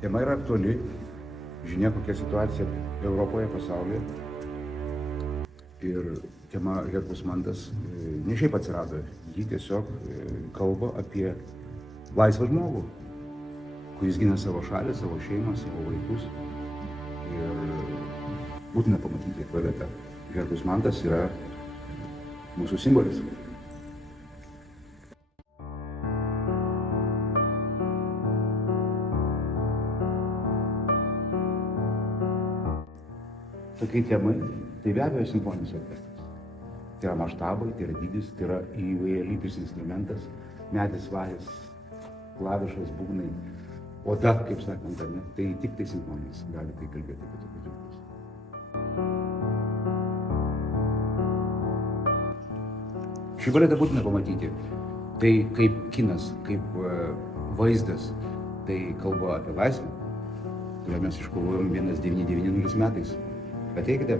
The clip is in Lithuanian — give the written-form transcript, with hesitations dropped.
Tema yra aktuali, žinia kokia situacija Europoje, pasaulyje. Ir tema Herkus Mantas ne šiaip atsirado, ji tiesiog kalba apie laisvą žmogų, kuris gina savo šalį, savo šeimą, savo vaikus. Ir būtina pamatyti planetą. Herkus Mantas yra mūsų simbolis. Tokiai temai, tai be abejo simfoninis orkestras. Tai yra maštabai, tai yra dydis, tai yra įvairialypis instrumentas, medis, varis, klavišas, būgnai, oda, kaip sakant, ne? Tai tik tai simfoninis gali tai kalbėti apie tokius dalykus. Šį baletą būtina pamatyti. Tai kaip kinas, kaip vaizdas, tai kalba apie laisvę, kurią mes iškovojom 1990 metais. Ateikite.